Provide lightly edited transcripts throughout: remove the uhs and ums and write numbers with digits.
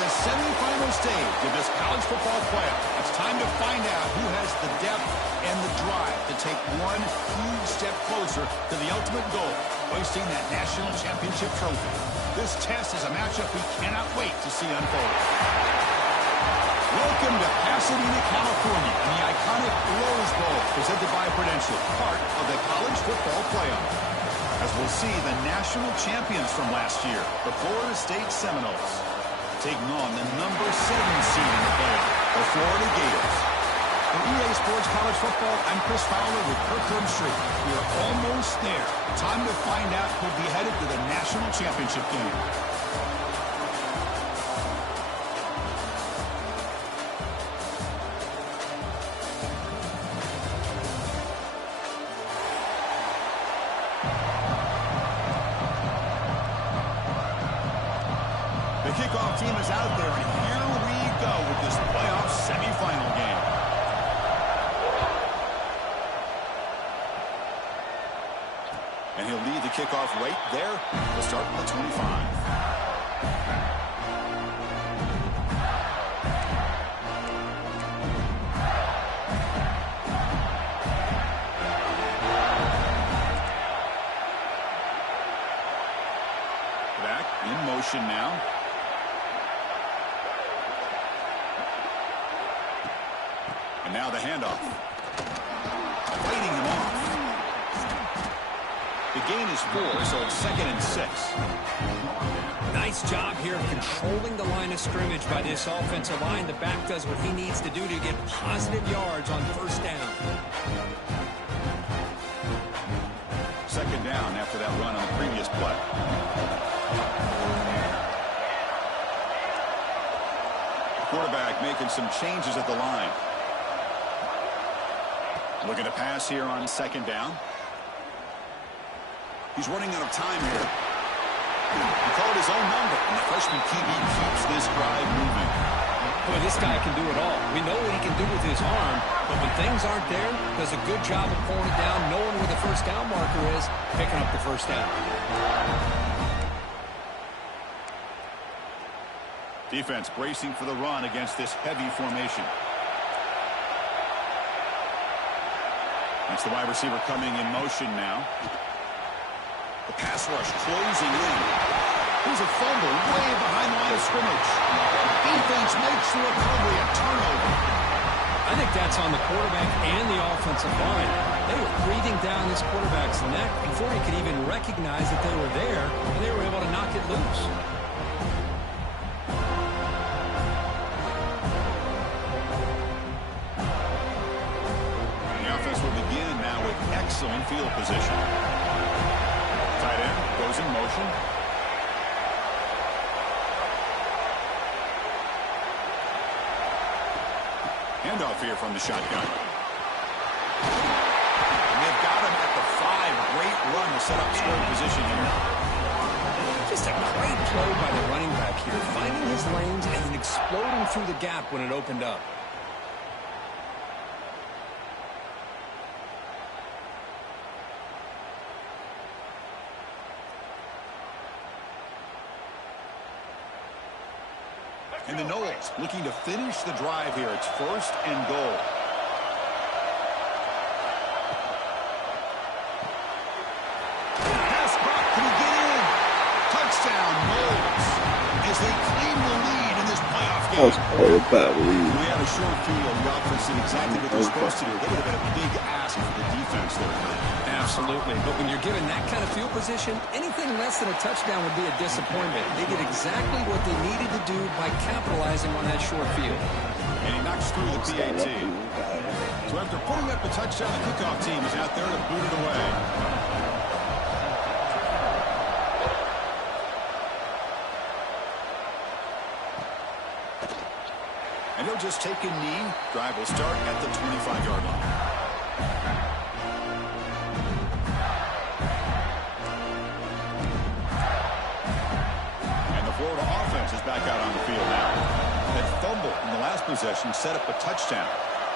the semifinal stage of this college football playoff. It's time to find out who has the depth and the drive to take one huge step closer to the ultimate goal, hoisting that national championship trophy. This test is a matchup we cannot wait to see unfold. Welcome to Pasadena, California, and the iconic Rose Bowl presented by Prudential, part of the college football playoff. As we'll see the national champions from last year, the Florida State Seminoles, taking on the number 7 seed in the playoff, the Florida Gators. For EA Sports College Football, I'm Chris Fowler with Kirkland Street. We are almost there. Time to find out who'll be headed to the national championship game. The kickoff team is out there, and here we go with this playoff semifinal game. And he'll lead the kickoff right there. We'll start at the 25. Back in motion now. And now the handoff. Fighting him off. The gain is 4, so it's 2nd and 6. Nice job here of controlling the line of scrimmage by this offensive line. The back does what he needs to do to get positive yards on first down. 2nd down after that run on the previous play. Quarterback making some changes at the line. Looking to pass here on 2nd down. He's running out of time here. He called his own number, and the freshman QB keeps this drive moving. Boy, this guy can do it all. We know what he can do with his arm, but when things aren't there, does a good job of pulling it down, knowing where the first down marker is, picking up the first down. Defense bracing for the run against this heavy formation. That's the wide receiver coming in motion now. The pass rush closing in. There's a fumble way behind the line of scrimmage. Defense makes the recovery, a turnover. I think that's on the quarterback and the offensive line. They were breathing down this quarterback's neck before he could even recognize that they were there, and they were able to knock it loose. Excellent field position. Tight end goes in motion. Handoff here from the shotgun. And they've got him at the 5. Great run to set up scoring position here. Just a great play by the running back here, finding his lanes and then exploding through the gap when it opened up. And the Noles looking to finish the drive here. It's 1st and goal. Pass block. Can he get in? Touchdown, Noles. As they claim the lead in this playoff game. We had a short field. The offense did exactly what they're supposed to do. That would have been a big ask for the defense there. Absolutely. But when you're given that kind of field position, anything less than a touchdown would be a disappointment. They did exactly what they needed to do by capitalizing on that short field. And he knocks through the PAT. So after putting up the touchdown, the kickoff team is out there to boot it away. And he'll just take a knee. Drive will start at the 25-yard line. Florida offense is back out on the field now. That fumble in the last possession set up a touchdown,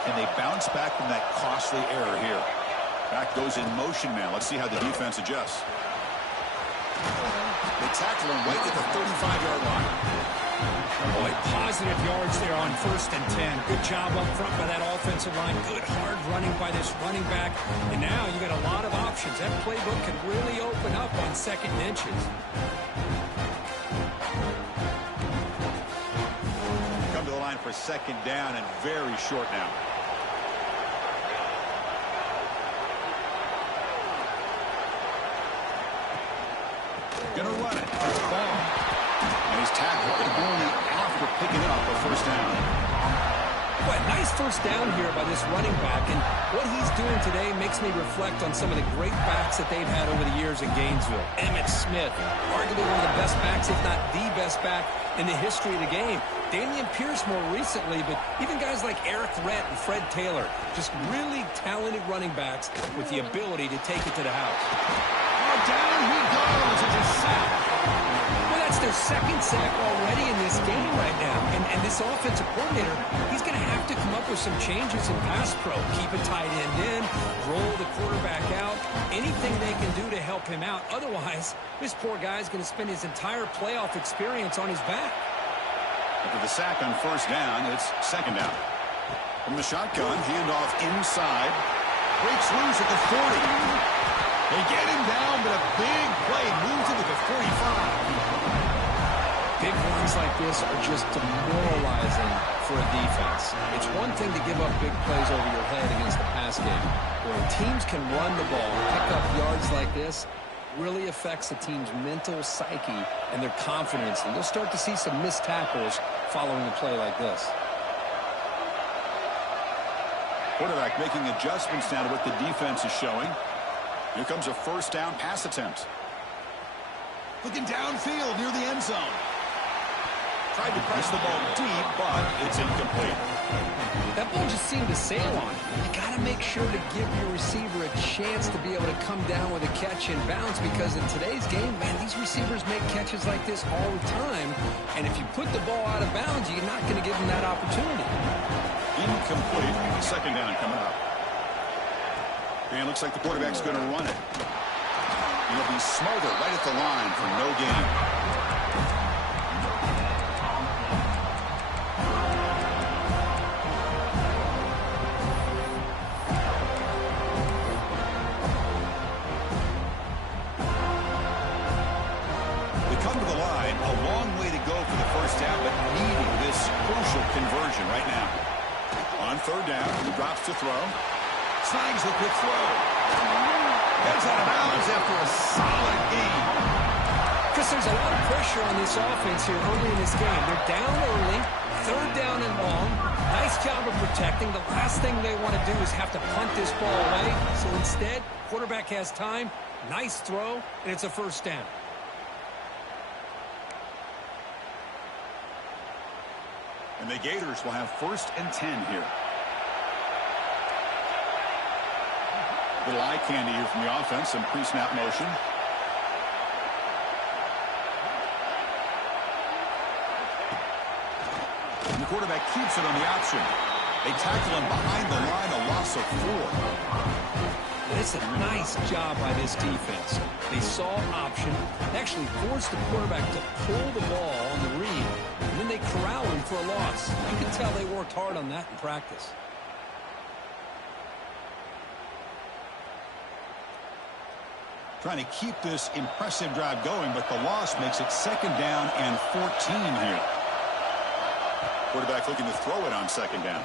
and they bounce back from that costly error here. Back goes in motion now. Let's see how the defense adjusts. They tackle him right at the 35-yard line. Boy, positive yards there on 1st and 10. Good job up front by that offensive line. Good hard running by this running back. And now you got a lot of options. That playbook can really open up on 2nd and inches. Come to the line for 2nd down and very short now. Gonna run it. Ball. And he's tackled only after picking up a 1st down. But nice 1st down here by this running back. And what he's doing today makes me reflect on some of the great backs that they've had over the years in Gainesville. Emmitt Smith, arguably one of the best backs, if not the best back in the history of the game. Damian Pierce more recently, but even guys like Eric Rett and Fred Taylor, just really talented running backs with the ability to take it to the house. Down he goes. It's a sack. Well, that's their 2nd sack already in this game right now. And this offensive coordinator, he's going to have to come up with some changes in pass pro. Keep a tight end in, roll the quarterback out, anything they can do to help him out. Otherwise, this poor guy's going to spend his entire playoff experience on his back. After the sack on 1st down, it's 2nd down. From the shotgun, handoff inside. Breaks loose at the 40. They get him down, but a big play moves into the 45. Big runs like this are just demoralizing for a defense. It's one thing to give up big plays over your head against the pass game. When teams can run the ball, pick up yards like this, really affects the team's mental psyche and their confidence. And you'll start to see some missed tackles following a play like this. Quarterback making adjustments now to what the defense is showing. Here comes a 1st down pass attempt. Looking downfield near the end zone. Tried to press the ball deep, but it's incomplete. That ball just seemed to sail on. You got to make sure to give your receiver a chance to be able to come down with a catch and bounce, because in today's game, man, these receivers make catches like this all the time. And if you put the ball out of bounds, you're not going to give them that opportunity. Incomplete. 2nd down coming up. And looks like the quarterback's going to run it. He'll be smothered right at the line for no gain. They come to the line, a long way to go for the 1st down, but needing this crucial conversion right now. On 3rd down, he drops to throw. Snags the quick throw. Heads out of bounds after a solid game. Chris, there's a lot of pressure on this offense here early in this game. They're down early, 3rd down and long. Nice job of protecting. The last thing they want to do is have to punt this ball away. So instead, quarterback has time. Nice throw, and it's a 1st down. And the Gators will have 1st and 10 here. Little eye candy here from the offense, some pre-snap motion. And the quarterback keeps it on the option. They tackle him behind the line, a loss of 4. It's a nice job by this defense. They saw option, actually forced the quarterback to pull the ball on the read, and then they corral him for a loss. You can tell they worked hard on that in practice. Trying to keep this impressive drive going, but the loss makes it 2nd down and 14 here. Quarterback looking to throw it on 2nd down.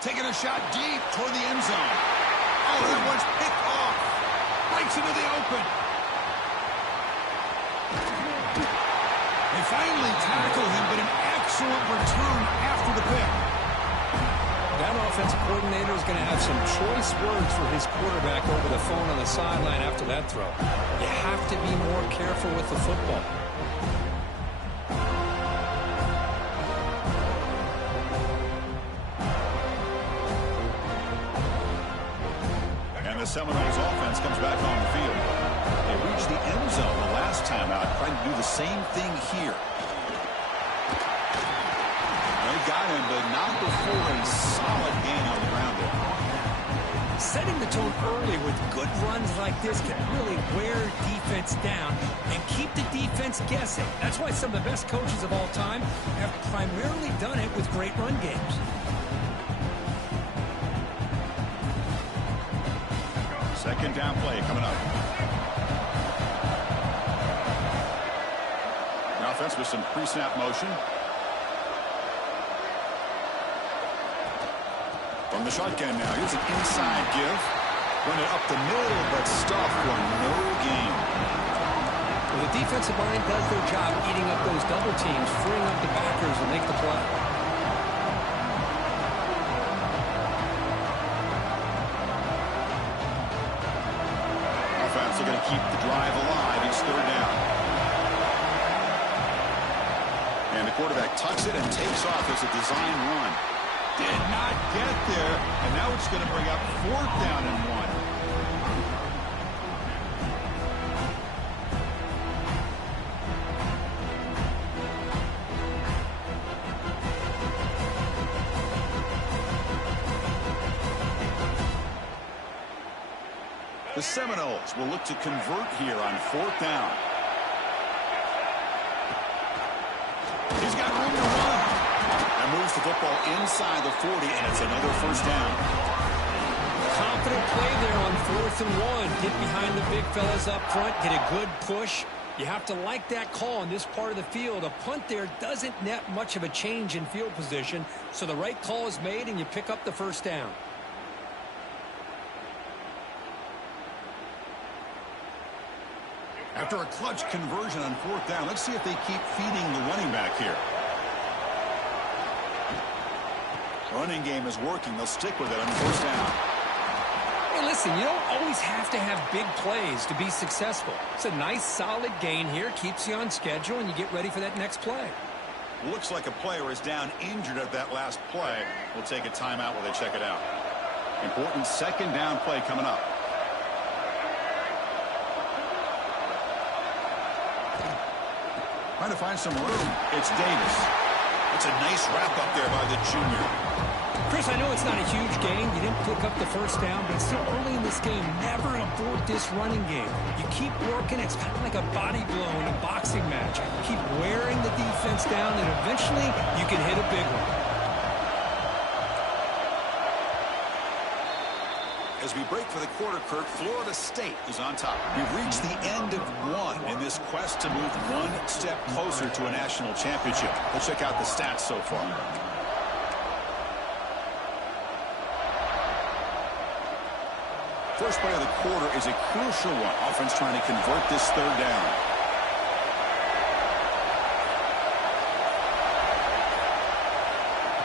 Taking a shot deep toward the end zone. Oh, that one's picked off. Breaks into the open. They finally tackle him, but an excellent return after the pick. That offensive coordinator is going to have some choice words for his quarterback over the phone on the sideline after that throw. You have to be more careful with the football. And the Seminoles offense comes back on the field. They reached the end zone the last time out, trying to do the same thing here. Got him, but not before a solid gain on the ground there. Setting the tone early with good runs like this can really wear defense down and keep the defense guessing. That's why some of the best coaches of all time have primarily done it with great run games. Second down play coming up. The offense with some pre-snap motion. From the shotgun now, here's an inside give. Run it up the middle, but stuffed for no gain. Well, the defensive line does their job eating up those double teams, freeing up the backers to make the play. Offense are going to keep the drive alive. It's third down. And the quarterback tucks it and takes off as a design run. Did not get there, and now it's going to bring up fourth down and 1. The Seminoles will look to convert here on fourth down. He's got room to run. And moves the football inside the 40, and it's another first down. Confident play there on 4th and 1. Get behind the big fellas up front, get a good push. You have to like that call in this part of the field. A punt there doesn't net much of a change in field position, so the right call is made, and you pick up the first down. After a clutch conversion on fourth down, let's see if they keep feeding the running back here. Running game is working. They'll stick with it on first down. Hey, listen, you don't always have to have big plays to be successful. It's a nice, solid gain here. Keeps you on schedule, and you get ready for that next play. Looks like a player is down injured at that last play. We'll take a timeout while they check it out. Important second down play coming up. Trying to find some room. It's Davis. It's a nice wrap up there by the junior. Chris, I know it's not a huge gain. You didn't pick up the first down, but it's still early in this game. Never abort this running game. You keep working. It's kind of like a body blow in a boxing match. Keep wearing the defense down, and eventually you can hit a big one. As we break for the quarter, Kirk, Florida State is on top. We've reached the end of one in this quest to move one step closer to a national championship. Let's check out the stats so far. First play of the quarter is a crucial one. Offense trying to convert this third down.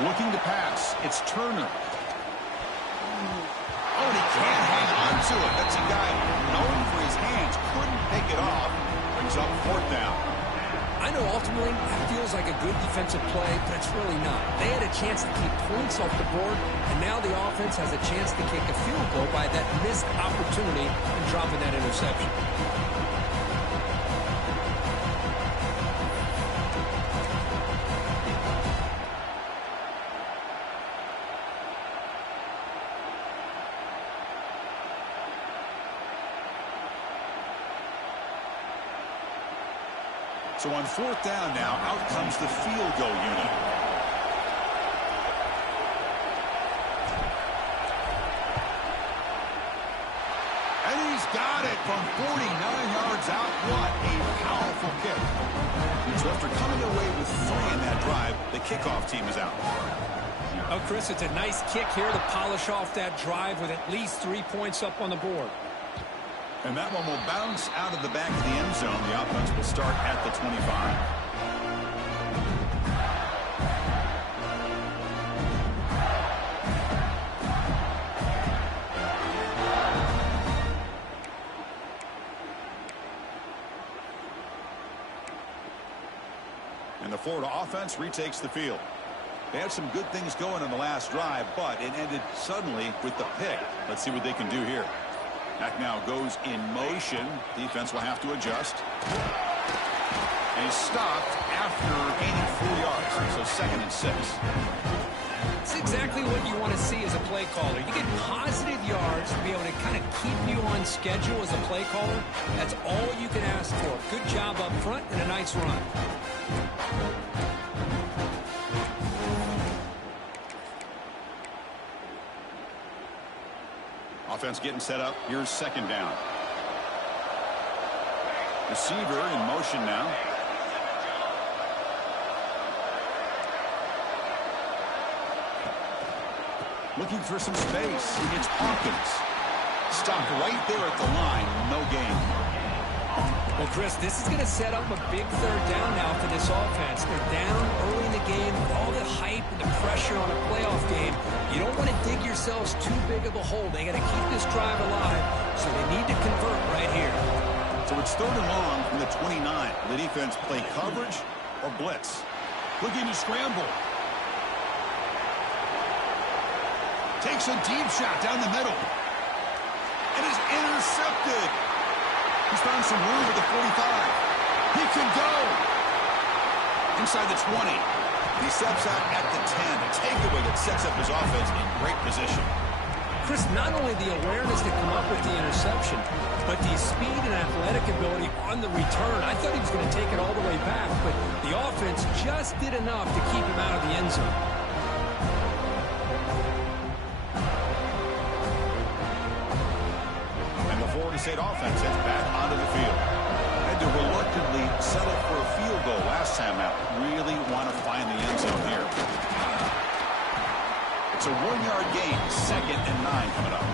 Looking to pass. It's Turner. Oh, and he can't hang on to it. That's a guy known for his hands. Couldn't pick it off. Brings up fourth down. I know ultimately that feels like a good defensive play, but it's really not. They had a chance to keep points off the board, and now the offense has a chance to kick a field goal by that missed opportunity and dropping that interception. So on fourth down now, out comes the field goal unit. And he's got it from 49 yards out. What a powerful kick. So after coming away with 3 in that drive, the kickoff team is out. Oh, Chris, it's a nice kick here to polish off that drive with at least 3 points up on the board. And that one will bounce out of the back of the end zone. The offense will start at the 25. And the Florida offense retakes the field. They had some good things going in the last drive, but it ended suddenly with the pick. Let's see what they can do here. That now goes in motion. Defense will have to adjust. And he's stopped after gaining 4 yards. So 2nd and 6. It's exactly what you want to see as a play caller. You get positive yards to be able to kind of keep you on schedule as a play caller. That's all you can ask for. Good job up front and a nice run. Offense getting set up. Here's second down. Receiver in motion now. Looking for some space. It's Hawkins. Stopped right there at the line. No gain. Well, Chris, this is going to set up a big third down now for this offense. They're down early in the game with all the hype and the pressure on a playoff game. You don't want to dig yourselves too big of a hole. They got to keep this drive alive, so they need to convert right here. So it's third and long from the 29. Will the defense play coverage or blitz? Looking to scramble. Takes a deep shot down the middle. It is intercepted. He's found some room at the 45. He can go. Inside the 20. He steps out at the 10. A takeaway that sets up his offense in great position. Chris, not only the awareness to come up with the interception, but the speed and athletic ability on the return. I thought he was going to take it all the way back, but the offense just did enough to keep him out of the end zone. And the Florida State offense heads back onto the field. Had to reluctantly settle for a field goal last time out. Really want to find the end zone here. It's a 1-yard gain. 2nd and 9 coming up.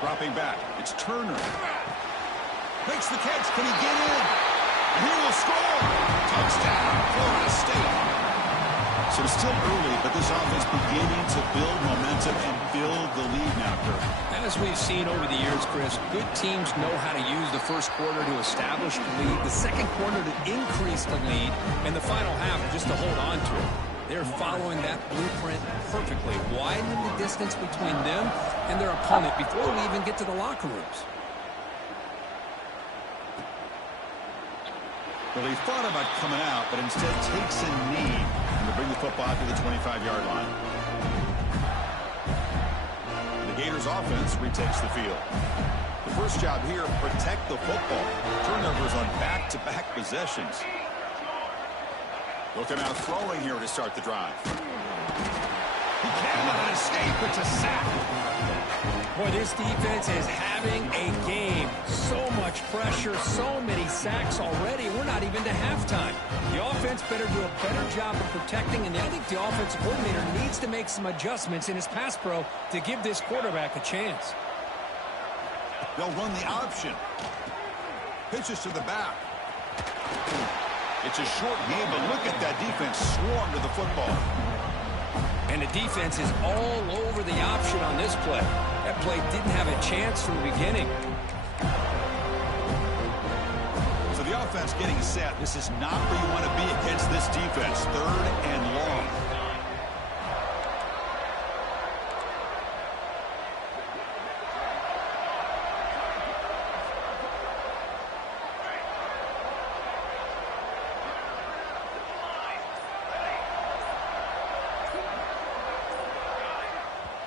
Dropping back. It's Turner. Makes the catch. Can he get in? And he will score. Touchdown, Florida State. So it's still early, but this offense beginning to build momentum and build the lead now, Kirk. As we've seen over the years, Chris, good teams know how to use the first quarter to establish the lead, the second quarter to increase the lead, and the final half just to hold on to it. They're following that blueprint perfectly, widening the distance between them and their opponent before we even get to the locker rooms. Well, he thought about coming out, but instead takes a knee and to bring the football to the 25-yard line. The Gators offense retakes the field. The first job here, protect the football. Turnovers on back-to-back possessions. Looking out throwing here to start the drive. He cannot escape. It's a sack. Boy, this defense is having a game. So much pressure, so many sacks already. We're not even to halftime. The offense better do a better job of protecting, and I think the offensive coordinator needs to make some adjustments in his pass pro to give this quarterback a chance. They'll run the option. Pitches to the back. It's a short game, but look at that defense swarm to the football. And the defense is all over the option on this play. That play didn't have a chance from the beginning. So the offense getting set. This is not where you want to be against this defense. 3rd and long.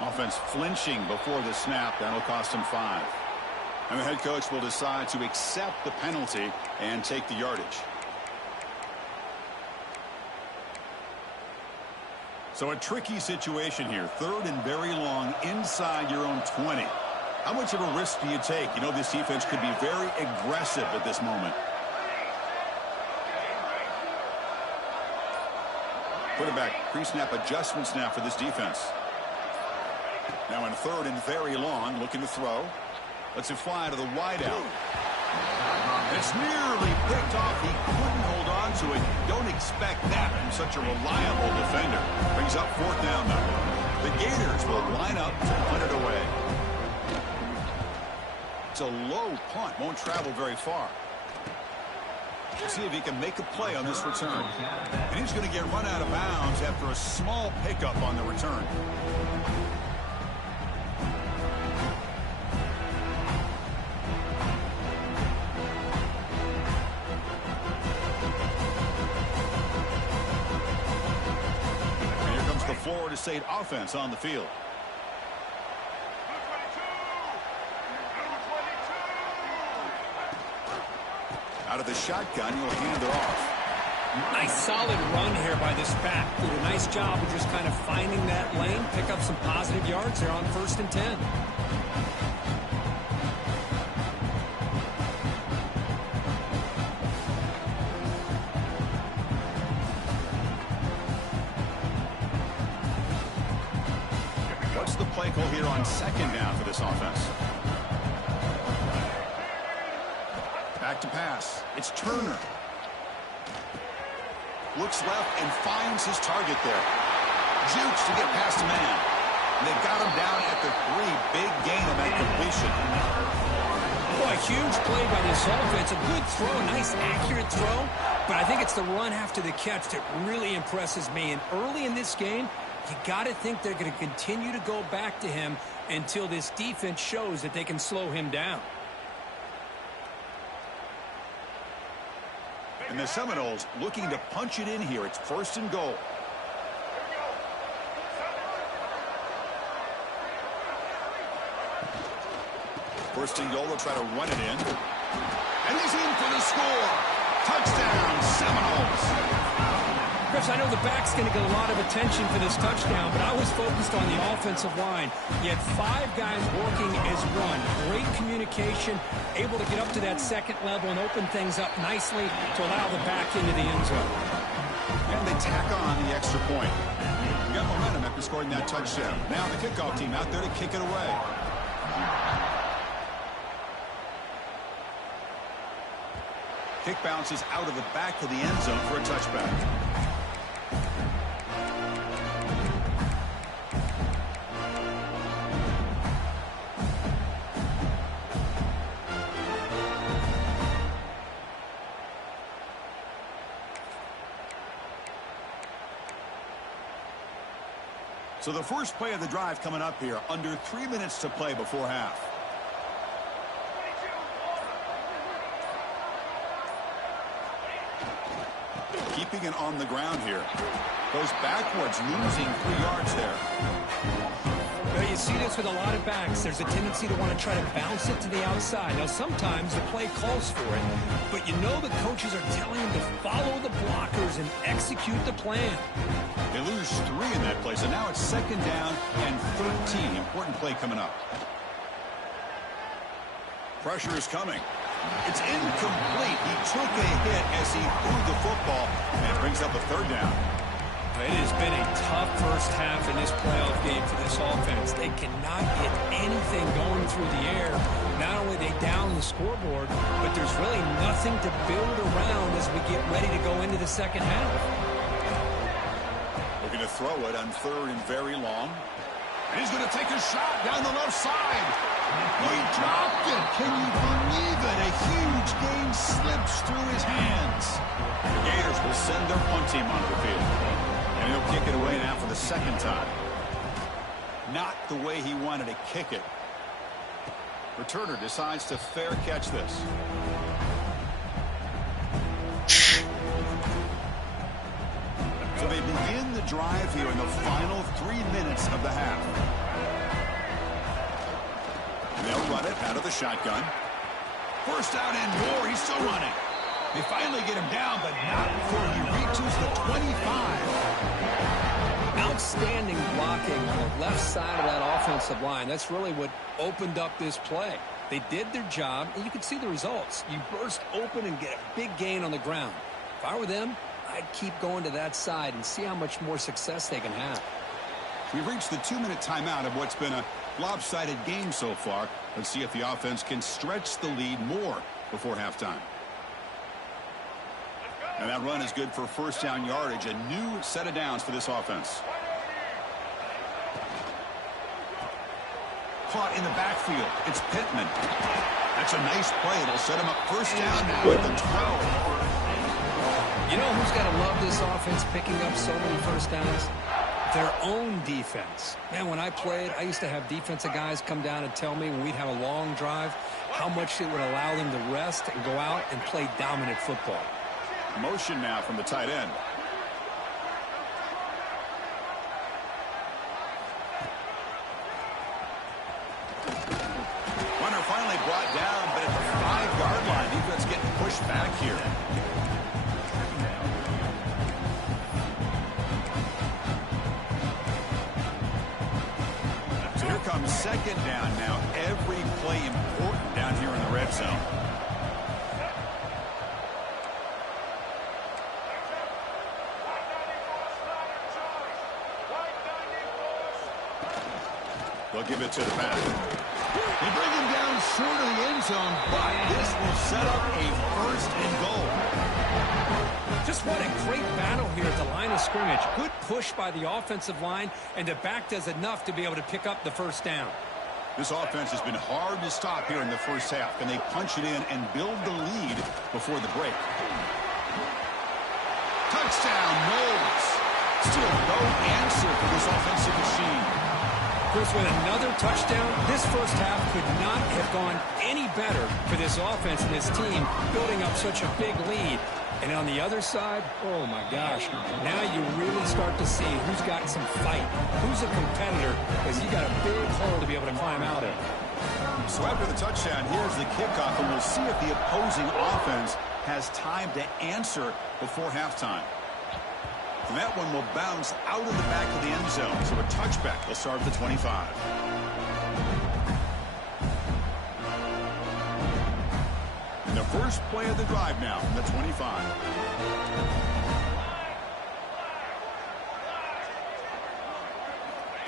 Offense flinching before the snap. That'll cost him 5. And the head coach will decide to accept the penalty and take the yardage. So a tricky situation here. 3rd and very long inside your own 20. How much of a risk do you take? You know, this defense could be very aggressive at this moment. Quarterback pre-snap adjustments now for this defense. Now in 3rd and very long, looking to throw. Lets it fly to the wideout. It's nearly picked off. He couldn't hold on to it. Don't expect that from such a reliable defender. Brings up 4th down, though. The Gators will line up to punt it away. It's a low punt. Won't travel very far. We'll see if he can make a play on this return. And he's going to get run out of bounds after a small pickup on the return. Florida State offense on the field. Out of the shotgun, he'll hand it off. Nice solid run here by this back. Did a nice job of just kind of finding that lane, pick up some positive yards there on 1st and 10. Play call here on 2nd down for this offense. Back to pass. It's Turner. Looks left and finds his target there. Jukes to get past a man. And they've got him down at the 3. Big gain on that completion. Boy, huge play by this offense. A good throw, a nice accurate throw. But I think it's the run after the catch that really impresses me. And early in this game, you got to think they're going to continue to go back to him until this defense shows that they can slow him down. And the Seminoles looking to punch it in here. It's 1st and goal. First and goal, they'll try to run it in. And he's in for the score. Touchdown, Seminoles. Chris, I know the back's going to get a lot of attention for this touchdown, but I was focused on the offensive line. You had 5 guys working as one. Great communication, able to get up to that 2nd level and open things up nicely to allow the back into the end zone. And they tack on the extra point. You got momentum after scoring that touchdown. Now the kickoff team out there to kick it away. Kick bounces out of the back of the end zone for a touchback. So the first play of the drive coming up here, under 3 minutes to play before half. Keeping it on the ground here. Goes backwards, losing 3 yards there. Well, you see this with a lot of backs. There's a tendency to want to try to bounce it to the outside. Now, sometimes the play calls for it, but you know the coaches are telling them to follow the blockers and execute the plan. They lose 3 in that play, so now it's 2nd down and 13. Important play coming up. Pressure is coming. It's incomplete. He took a hit as he threw the football, and it brings up a 3rd down. It has been a tough first half in this playoff game for this offense. They cannot get anything going through the air. Not only are they down the scoreboard, but there's really nothing to build around as we get ready to go into the second half. Looking to throw it on 3rd and very long. And he's going to take a shot down the left side. He dropped it. Can you believe it? A huge gain slips through his hands. The Gators will send their punt team onto the field. And he'll kick it away now for the 2nd time. Not the way he wanted to kick it. Returner decides to fair catch this. So they begin the drive here in the final 3 minutes of the half. And they'll run it out of the shotgun. First down and more. He's still running. They finally get him down, but not before he reaches the 25. Outstanding blocking on the left side of that offensive line. That's really what opened up this play. They did their job, and you can see the results. You burst open and get a big gain on the ground. If I were them, I'd keep going to that side and see how much more success they can have. We've reached the 2-minute timeout of what's been a lopsided game so far. Let's see if the offense can stretch the lead more before halftime. And that run is good for first down yardage. A new set of downs for this offense. Caught in the backfield. It's Pittman. That's a nice play. It'll set him up first down now at the 12. You know who's got to love this offense picking up so many first downs? Their own defense. Man, when I played, I used to have defensive guys come down and tell me when we'd have a long drive how much it would allow them to rest and go out and play dominant football. Motion now from the tight end. Runner finally brought down, but at the 5-yard line, defense getting pushed back here. So here comes second down now. Every play important down here in the red zone. They'll give it to the back. They bring him down short of the end zone, but this will set up a first and goal. Just what a great battle here at the line of scrimmage. Good push by the offensive line, and the back does enough to be able to pick up the first down. This offense has been hard to stop here in the first half. Can they punch it in and build the lead before the break? Touchdown, Knowles. Still no answer for this offensive machine. Of course, with another touchdown, this first half could not have gone any better for this offense and this team, building up such a big lead. And on the other side, oh my gosh, now you really start to see who's got some fight, who's a competitor, because you got a big hole to be able to climb out of. So after the touchdown, here's the kickoff, and we'll see if the opposing offense has time to answer before halftime. And that one will bounce out of the back of the end zone. So a touchback. They'll start at the 25. And the first play of the drive now from the 25.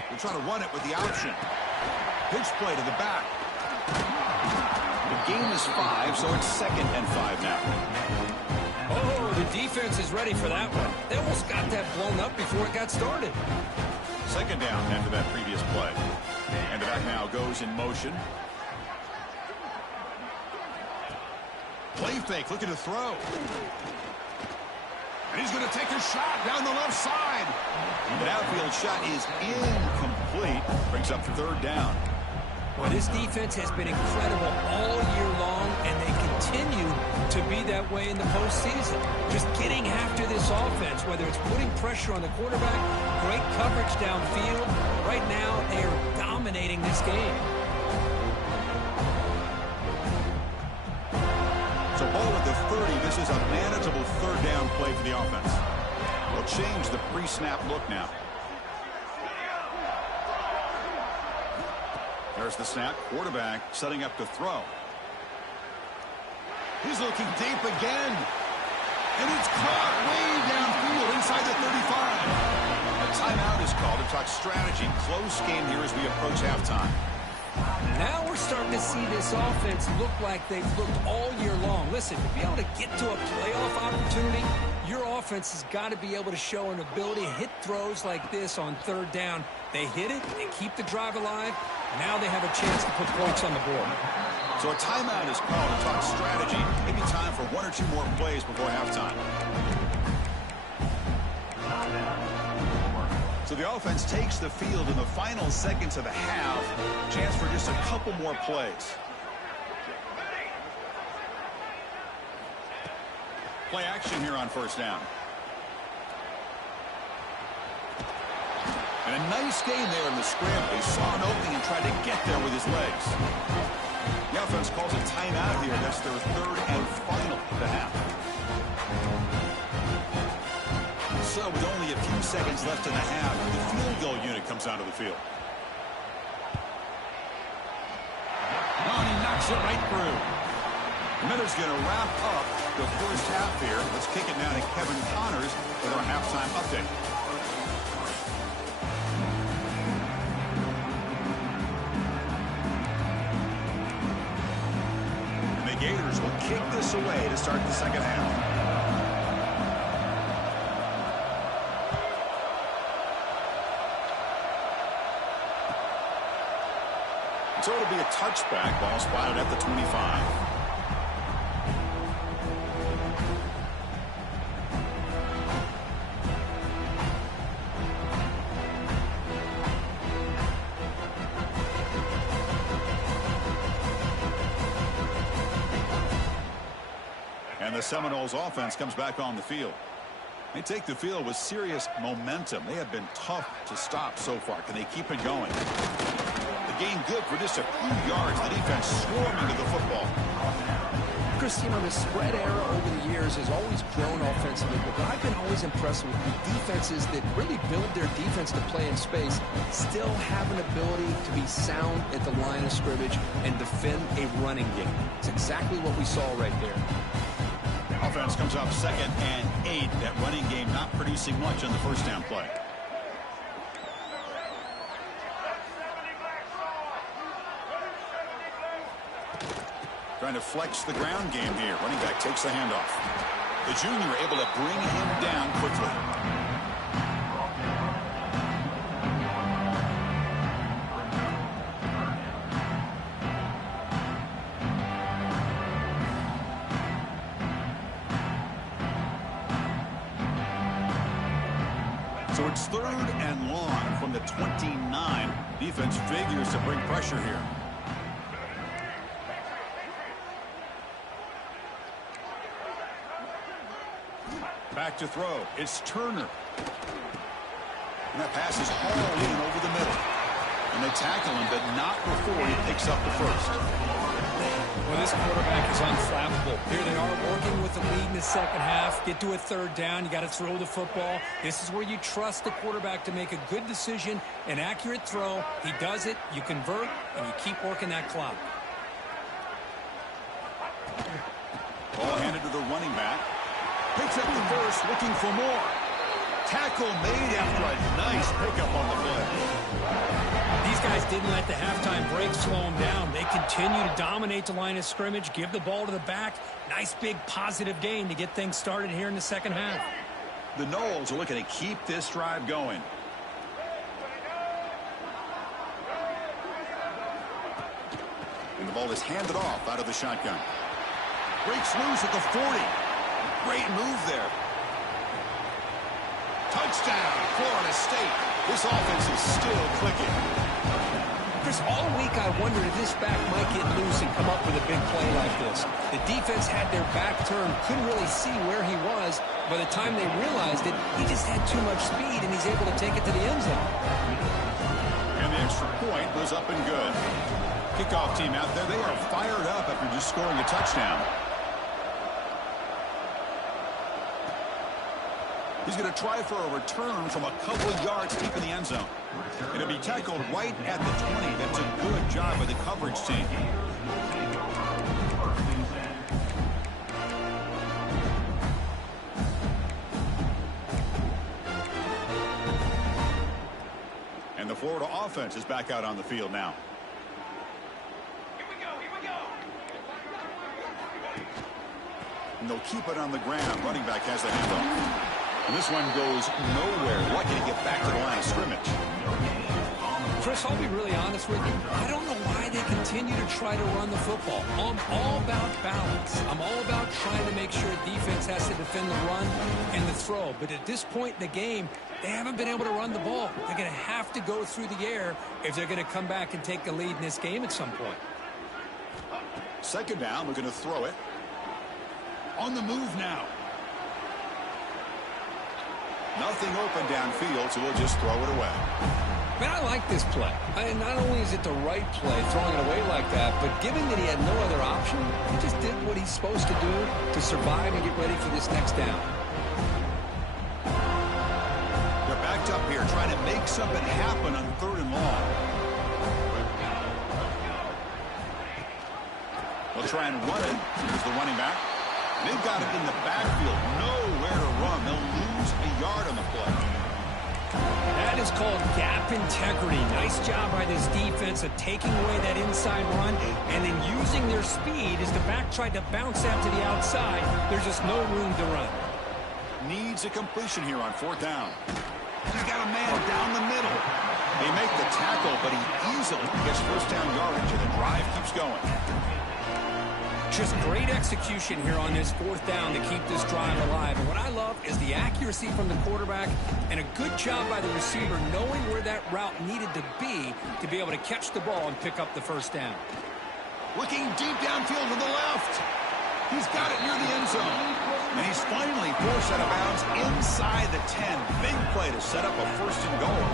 We'll try to run it with the option. Pitch play to the back. The gain is 5, so it's 2nd and 5 now. Oh, the defense is ready for that one. They almost got that blown up before it got started. Second down after that previous play. And the back now goes in motion. Play fake, looking to throw. And he's going to take a shot down the left side. An outfield shot is incomplete. Brings up third down. Well, this defense has been incredible all year long, and they continue to be that way in the postseason. Just getting after this offense, whether it's putting pressure on the quarterback, great coverage downfield. Right now, they are dominating this game. So ball at the 30. This is a manageable third down play for the offense. They'll change the pre-snap look now. There's the snap. Quarterback setting up to throw. He's looking deep again. And it's caught way downfield inside the 35. A timeout is called to talk strategy. Close game here as we approach halftime. Now we're starting to see this offense look like they've looked all year long. Listen, to be able to get to a playoff opportunity, your offense has got to be able to show an ability to hit throws like this on third down. They hit it and keep the drive alive. Now they have a chance to put points on the board. So a timeout is called to talk strategy. Maybe time for 1 or 2 more plays before halftime. So the offense takes the field in the final seconds of the half. Chance for just a couple more plays. Play action here on first down. And a nice game there in the scramble. He saw an opening and tried to get there with his legs. The offense calls a timeout here. That's their third and final of the half. So with only a few seconds left in the half, the field goal unit comes out of the field. Oh, and he knocks it right through. And then there's going to wrap up the first half here. Let's kick it now to Kevin Connors with our halftime update. Chargers will kick this away to start the second half. So it'll be a touchback, ball spotted at the 25. And the Seminoles offense comes back on the field. They take the field with serious momentum. They have been tough to stop so far. Can they keep it going? Gain good for just a few yards. The defense swarming to the football. Chris, you know, the spread era over the years has always grown offensively, but I've been always impressed with the defenses that really build their defense to play in space, still have an ability to be sound at the line of scrimmage and defend a running game. It's exactly what we saw right there. Offense comes up 2nd and 8. That running game not producing much on the first down play. Trying to flex the ground game here. Running back takes the handoff. The junior able to bring him down quickly. So it's 3rd and long from the 29. Defense figures to bring pressure here. Back to throw. It's Turner. And that pass is hauled in over the middle. And they tackle him, but not before he picks up the first. Well, this quarterback is unflappable. Here they are working with the lead in the second half. Get to a 3rd down. You got to throw the football. This is where you trust the quarterback to make a good decision, an accurate throw. He does it, you convert, and you keep working that clock. Ball handed to the running back. Picks up the first, looking for more. Tackle made after a nice pickup on the play. These guys didn't let the halftime break slow them down. They continue to dominate the line of scrimmage, give the ball to the back. Nice big positive gain to get things started here in the second half. The Noles are looking to keep this drive going. And the ball is handed off out of the shotgun. Breaks loose at the 40. Great move there. Touchdown, Florida State. This offense is still clicking. Chris, all week I wondered if this back might get loose and come up with a big play like this. The defense had their back turned, couldn't really see where he was. By the time they realized it, he just had too much speed, and he's able to take it to the end zone. And the extra point was up and good. Kickoff team out there, they are fired up after just scoring a touchdown. He's going to try for a return from a couple of yards deep in the end zone. It'll be tackled right at the 20. That's a good job by the coverage team. And the Florida offense is back out on the field now. And they'll keep it on the ground. Running back has the handoff. And this one goes nowhere. Lucky to get back to the line of scrimmage. Chris, I'll be really honest with you. I don't know why they continue to try to run the football. I'm all about balance. I'm all about trying to make sure defense has to defend the run and the throw. But at this point in the game, they haven't been able to run the ball. They're going to have to go through the air if they're going to come back and take the lead in this game at some point. Second down, we're going to throw it. On the move now. Nothing open downfield, so we'll just throw it away. Man, I like this play. Not only is it the right play, throwing it away like that, but given that he had no other option, he just did what he's supposed to do to survive and get ready for this next down. They're backed up here, trying to make something happen on 3rd and long. They'll try and run it. Here's the running back. They've got it in the backfield. Nowhere to run. They'll lose a yard on the play. That is called gap integrity. Nice job by this defense of taking away that inside run and then using their speed as the back tried to bounce out to the outside. There's just no room to run. Needs a completion here on 4th down. He's got a man down the middle. They make the tackle, but he easily gets first down yardage, and the drive keeps going. Just great execution here on this 4th down to keep this drive alive. And what I love is the accuracy from the quarterback and a good job by the receiver knowing where that route needed to be able to catch the ball and pick up the first down. Looking deep downfield to the left. He's got it near the end zone. And he's finally forced out of bounds inside the 10. Big play to set up a 1st and goal.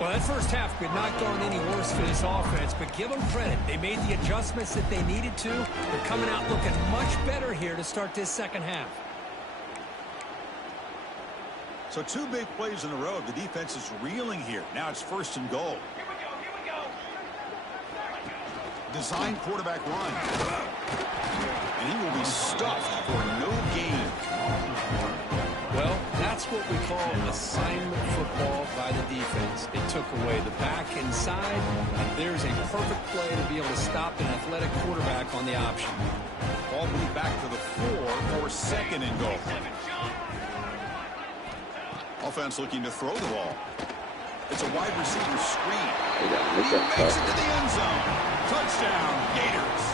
Well, that first half could not gone any worse for this offense, but give them credit. They made the adjustments that they needed to. They're coming out looking much better here to start this second half. So 2 big plays in a row. The defense is reeling here. Now it's 1st and goal. Here we go. Design quarterback run. And he will be stuffed for no gain. Well, that's what we call assignment football by the defense. They took away the back inside, and there's a perfect play to be able to stop an athletic quarterback on the option. Ball moved back to the 4 for 2nd and goal. Offense looking to throw the ball. It's a wide receiver screen. He makes it to the end zone. Touchdown, Gators.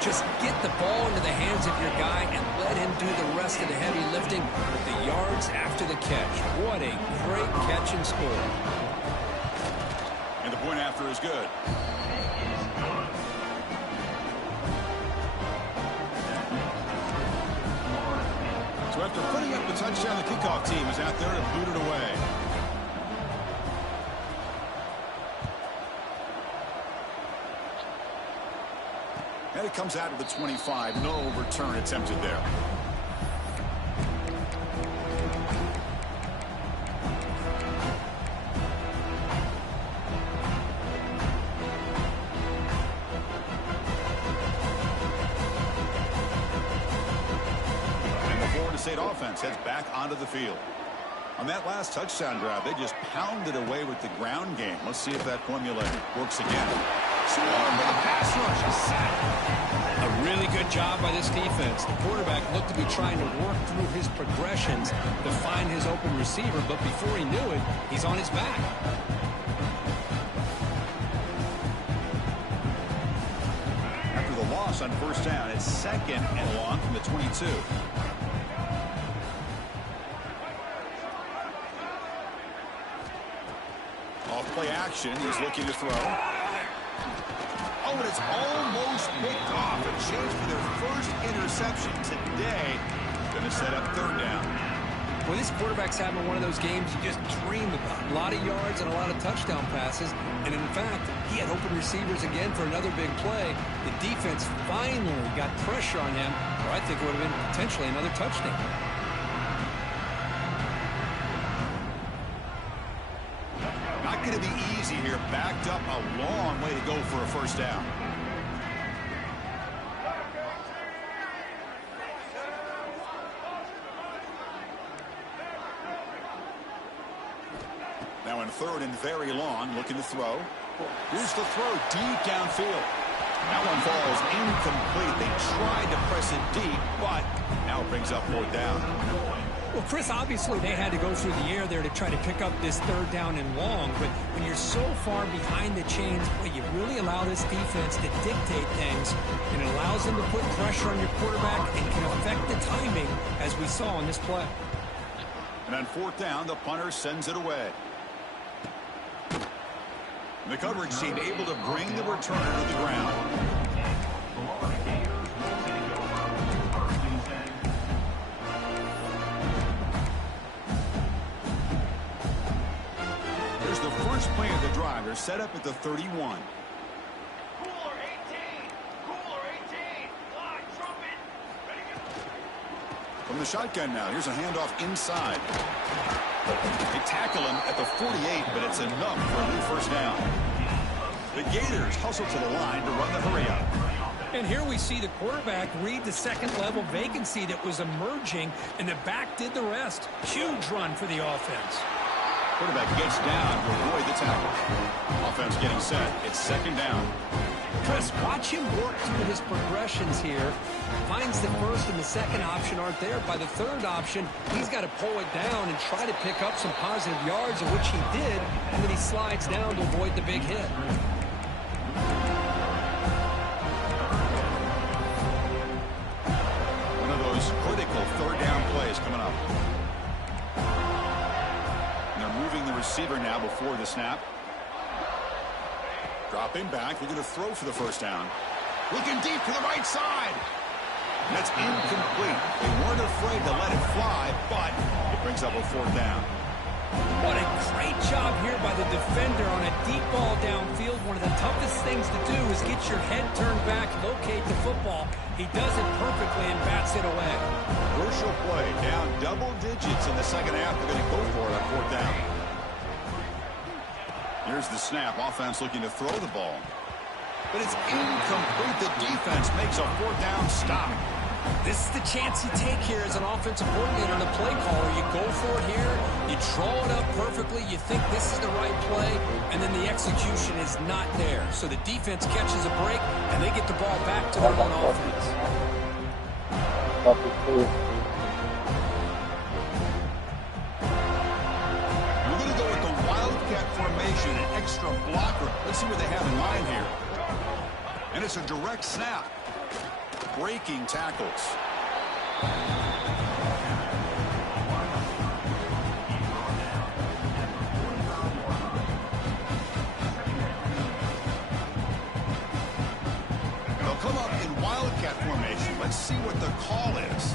Just get the ball into the hands of your guy and let him do the rest of the heavy lifting with the yards after the catch. What a great catch and score. And the point after is good. So after putting up the touchdown, the kickoff team is out there to boot it away. And it comes out of the 25. No return attempted there. And the Florida State offense heads back onto the field. On that last touchdown drive, they just pounded away with the ground game. Let's see if that formula works again. Swarm with a pass rush. He's sacked. A really good job by this defense. The quarterback looked to be trying to work through his progressions to find his open receiver, but before he knew it, he's on his back. After the loss on 1st down, it's 2nd and long from the 22. Off play action. He's looking to throw. Oh, and it's almost picked off. A chance for their first interception today. Going to set up 3rd down. Well, this quarterback's having one of those games you just dream about. A lot of yards and a lot of touchdown passes. And in fact, he had open receivers again for another big play. The defense finally got pressure on him, or I think it would have been potentially another touchdown. Not going to be easy here. Backed up a long way to go for a 1st down. Now in 3rd and very long, looking to throw. Here's the throw deep downfield. That one falls incomplete. They tried to press it deep, but now it brings up 4th down. Well, Chris, obviously they had to go through the air there to try to pick up this 3rd down and long, but when you're so far behind the chains, well, you really allow this defense to dictate things, and it allows them to put pressure on your quarterback and can affect the timing, as we saw on this play. And on 4th down, the punter sends it away. And the coverage team able to bring the returner to the ground. There's the first play of the drive. They're set up at the 31. Cooler 18. Cooler 18. Line, trumpet. Ready to go. From the shotgun now, here's a handoff inside. They tackle him at the 48, but it's enough for a new 1st down. The Gators hustle to the line to run the hurry up. And here we see the quarterback read the second-level vacancy that was emerging, and the back did the rest. Huge run for the offense. Quarterback gets down to avoid the tackle. Offense getting set. It's second down. Chris, watch him work through his progressions here. Finds the first and the second option aren't there. By the third option, he's got to pull it down and try to pick up some positive yards, of which he did, and then he slides down to avoid the big hit. One of those critical third down plays coming up. And they're moving the receiver now before the snap. Dropping back, looking to throw for the first down. Looking deep to the right side. And that's incomplete. They weren't afraid to let it fly, but it brings up a fourth down. What a great job here by the defender on a deep ball downfield. One of the toughest things to do is get your head turned back, locate the football. He does it perfectly and bats it away. Crucial play, down double digits in the second half. They're going to go for it on fourth down. Here's the snap. Offense looking to throw the ball. But it's incomplete. The defense makes a fourth down stop. This is the chance you take here as an offensive coordinator and a play caller. You go for it here. You draw it up perfectly. You think this is the right play, and then the execution is not there. So the defense catches a break, and they get the ball back to their own offense. We're going to go with the Wildcat formation, an extra blocker. Let's see what they have in mind here. And it's a direct snap. Breaking tackles. They'll come up in Wildcat formation. Let's see what the call is.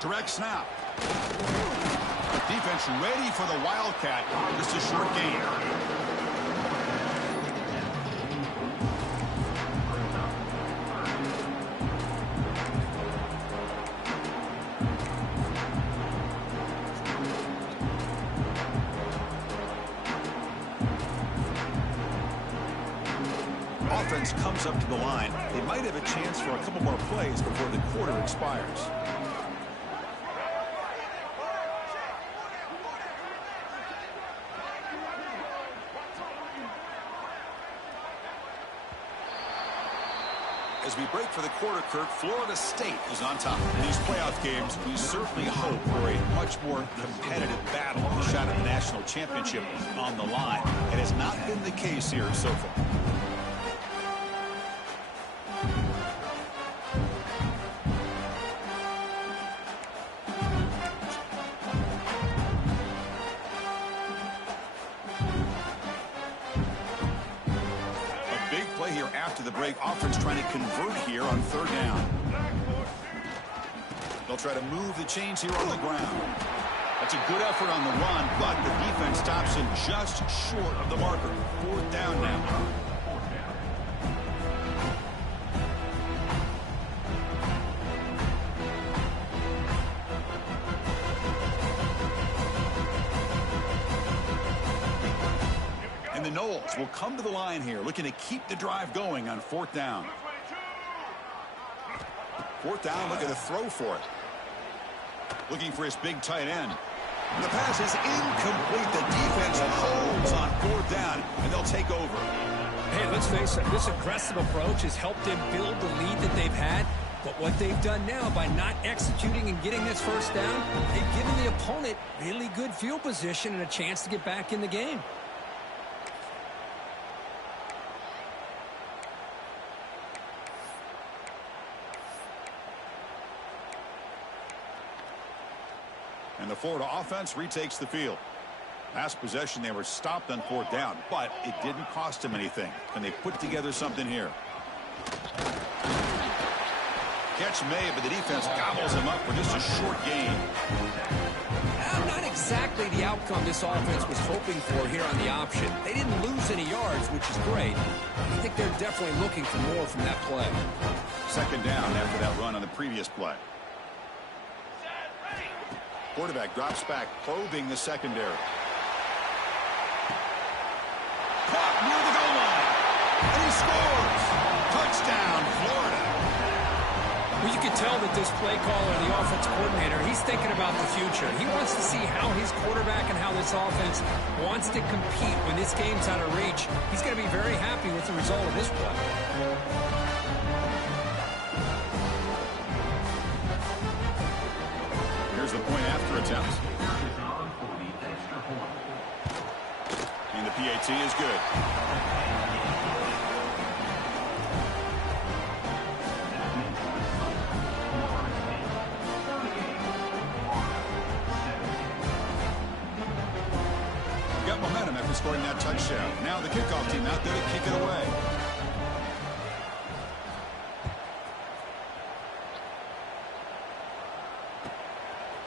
Direct snap. Defense ready for the Wildcat. Just a short gain. Offense comes up to the line. They might have a chance for a couple more plays before the quarter expires. As we break for the quarter, Kirk, Florida State is on top. In these playoff games, we certainly hope for a much more competitive battle. A shot at the national championship on the line. It has not been the case here so far. After the break, offense trying to convert here on third down. They'll try to move the chains here on the ground. That's a good effort on the run, but the defense stops him just short of the marker. Fourth down now. And the Knowles will come to the line here, looking to keep the drive going on fourth down. Fourth down, looking to throw for it. Looking for his big tight end. The pass is incomplete. The defense holds on fourth down, and they'll take over. Hey, let's face it, this aggressive approach has helped them build the lead that they've had. But what they've done now by not executing and getting this first down, they've given the opponent really good field position and a chance to get back in the game. And the Florida offense retakes the field. Last possession, they were stopped on fourth down, but it didn't cost them anything. Can they put together something here? Catch made, but the defense gobbles him up for just a short gain. Not exactly the outcome this offense was hoping for here on the option. They didn't lose any yards, which is great. I think they're definitely looking for more from that play. Second down after that run on the previous play. Quarterback drops back, probing the secondary. Caught near the goal line. scores! Touchdown, Florida. Well, you can tell that this play caller, the offense coordinator, he's thinking about the future. He wants to see how his quarterback and how this offense wants to compete when this game's out of reach. He's going to be very happy with the result of this play. Here's the point after attempt. And the PAT is good. Got momentum after scoring that touchdown. Now the kickoff team out there to kick it away.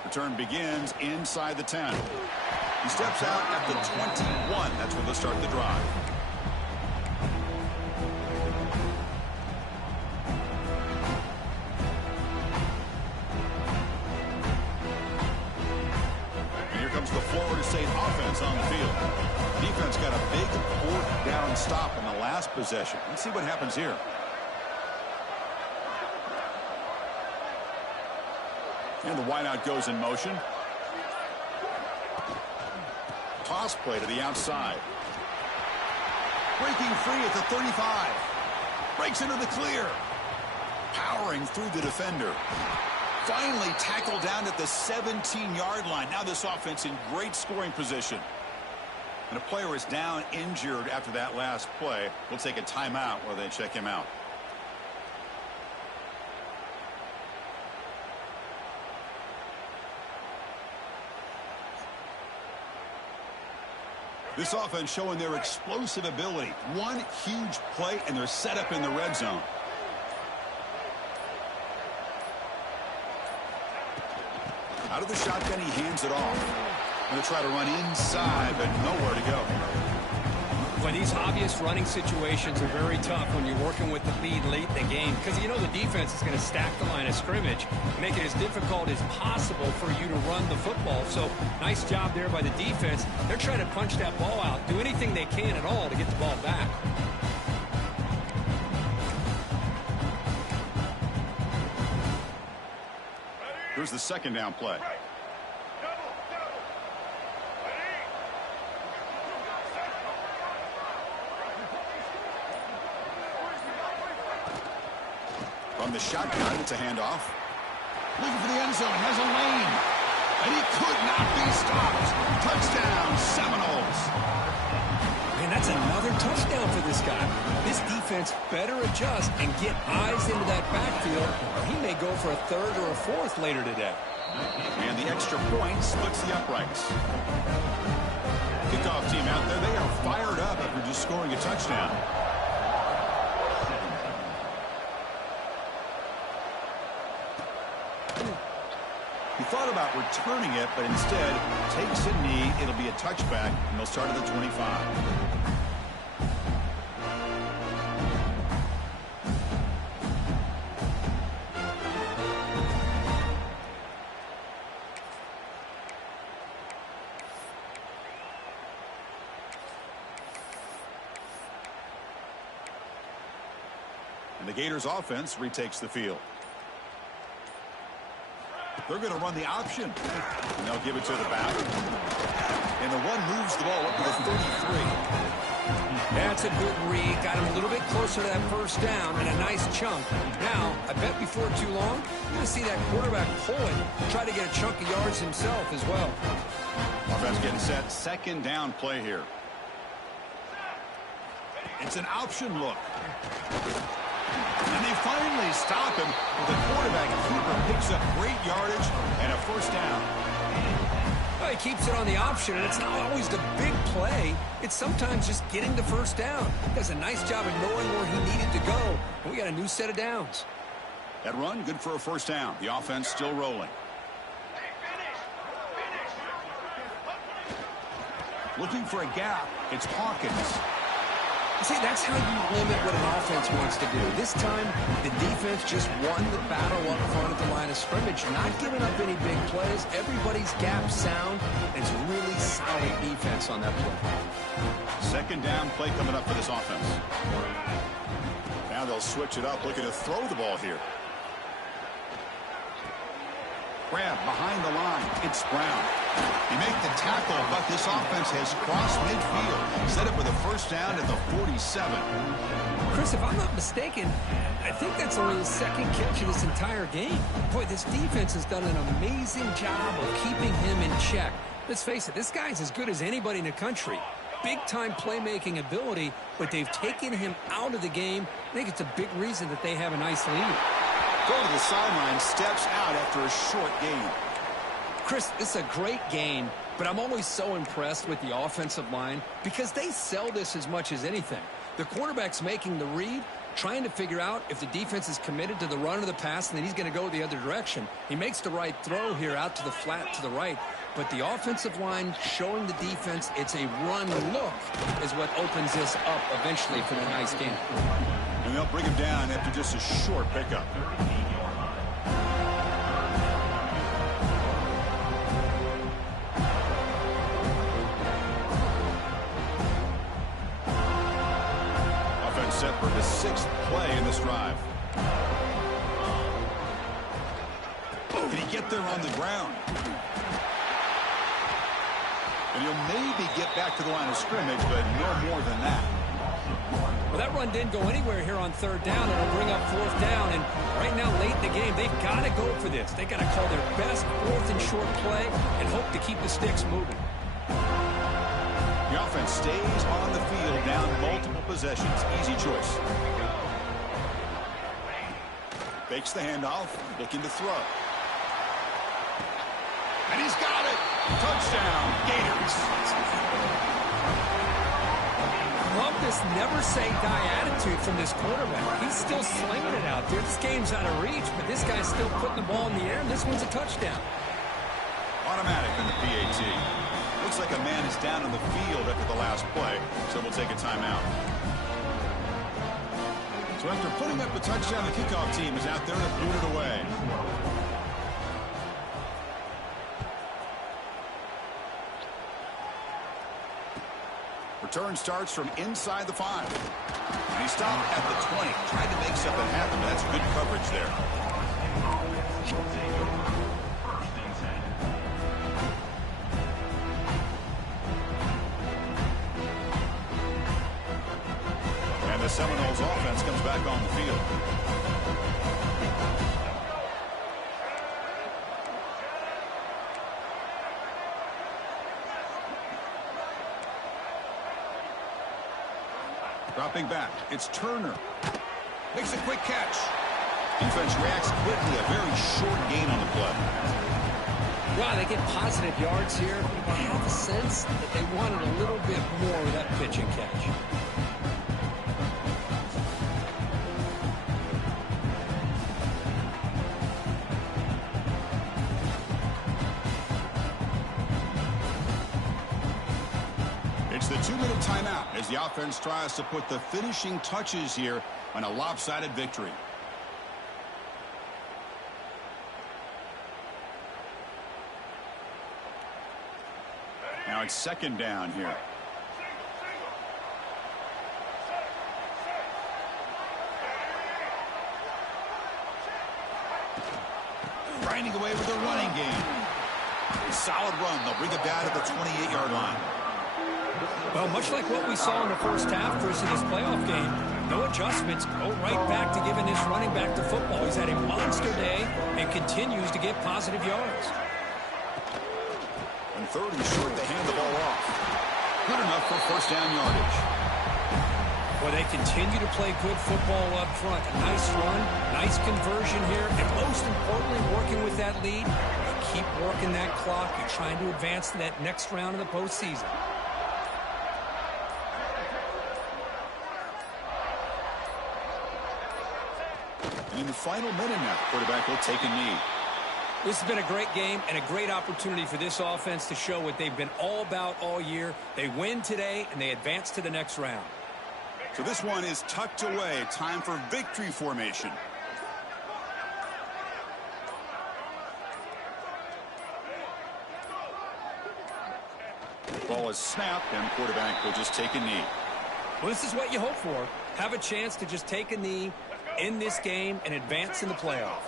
Return begins inside the 10. He steps out at the 21. That's where they'll start the drive. And here comes the Florida State offense on the field. Defense got a big fourth down stop in the last possession. Let's see what happens here. And the wideout goes in motion. Toss play to the outside. Breaking free at the 35. Breaks into the clear. Powering through the defender. Finally tackled down at the 17-yard line. Now this offense in great scoring position. And a player is down injured after that last play. We'll take a timeout while they check him out. This offense showing their explosive ability. One huge play, and they're set up in the red zone. Out of the shotgun, he hands it off. Going to try to run inside, but nowhere to go. Well, these obvious running situations are very tough when you're working with the lead late in the game because you know the defense is going to stack the line of scrimmage, make it as difficult as possible for you to run the football. So nice job there by the defense. They're trying to punch that ball out, do anything they can at all to get the ball back. Here's the second down play. From the shotgun, it's a handoff. Looking for the end zone, has a lane. And he could not be stopped. Touchdown, Seminoles. Man, that's another touchdown for this guy. This defense better adjust and get eyes into that backfield, or he may go for a third or a fourth later today. And the extra point splits the uprights. Kickoff team out there, they are fired up after just scoring a touchdown. He thought about returning it, but instead takes a knee. It'll be a touchback, and they'll start at the 25. And the Gators offense retakes the field. They're going to run the option. And they'll give it to the back. And the one moves the ball up to the 33. That's a good read. Got him a little bit closer to that first down and a nice chunk. Now, I bet before too long, you're going to see that quarterback pull it, try to get a chunk of yards himself as well. Offense getting set. Second down play here. It's an option look. And they finally stop him with a quarterback keeper picks up great yardage and a first down. Well, he keeps it on the option, and it's not always the big play. It's sometimes just getting the first down. He does a nice job of knowing where he needed to go. And we got a new set of downs. That run, good for a first down. The offense still rolling. Looking for a gap. It's Hawkins. See, that's how you limit what an offense wants to do. This time, the defense just won the battle up front at the line of scrimmage, not giving up any big plays. Everybody's gap sound. It's really solid defense on that play. Second down play coming up for this offense. Now they'll switch it up, looking to throw the ball here. Grab behind the line. It's Brown. They make the tackle, but this offense has crossed midfield. Set up with a first down at the 47. Chris, if I'm not mistaken, I think that's only his second catch of this entire game. Boy, this defense has done an amazing job of keeping him in check. Let's face it, this guy's as good as anybody in the country. Big-time playmaking ability, but they've taken him out of the game. I think it's a big reason that they have a nice lead. Go to the sideline, steps out after a short gain. Chris, this is a great game, but I'm always so impressed with the offensive line because they sell this as much as anything. The quarterback's making the read, trying to figure out if the defense is committed to the run or the pass, and then he's going to go the other direction. He makes the right throw here out to the flat to the right, but the offensive line showing the defense it's a run look is what opens this up eventually for the nice game. And they'll bring him down after just a short pickup. Offense set for the 6th play in this drive. Can he get there on the ground? And he'll maybe get back to the line of scrimmage, but no more than that. Well, that run didn't go anywhere here on 3rd down. It'll bring up 4th down. And right now, late in the game, they've got to go for this. They've got to call their best 4th and short play and hope to keep the sticks moving. The offense stays on the field down multiple possessions. Easy choice. Fakes the handoff, looking to throw. And he's got it. Touchdown, Gators. Love this never-say-die attitude from this quarterback. He's still slinging it out there. This game's out of reach, but this guy's still putting the ball in the air, and this one's a touchdown. Automatic in the PAT. Looks like a man is down on the field after the last play, so we'll take a timeout. So after putting up a touchdown, the kickoff team is out there to boot it away. Return starts from inside the 5. And he stopped at the 20. Tried to make something happen, but that's good coverage there. And the Seminoles offense comes back on the field. Dropping back, it's Turner. Makes a quick catch. Defense reacts quickly, a very short gain on the play. Wow, they get positive yards here. I have a sense that they wanted a little bit more of that pitch and catch. It's the 2-minute timeout as the offense tries to put the finishing touches here on a lopsided victory. Now it's 2nd down here. Grinding away with a running game. Solid run. They'll bring it down to the 28-yard line. Well, much like what we saw in the first half, Chris, in this playoff game, no adjustments, go right back to giving this running back to football. He's had a monster day and continues to get positive yards. And 3rd and short, they hand the ball off. Good enough for first down yardage. Well, they continue to play good football up front. A nice run, nice conversion here, and most importantly, working with that lead, they keep working that clock and trying to advance to that next round of the postseason. And in the final minute now, quarterback will take a knee. This has been a great game and a great opportunity for this offense to show what they've been all about all year. They win today, and they advance to the next round. So this one is tucked away. Time for victory formation. Ball a snap, and quarterback will just take a knee. Well, this is what you hope for. Have a chance to just take a knee in this game and advance in the playoff.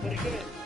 But again,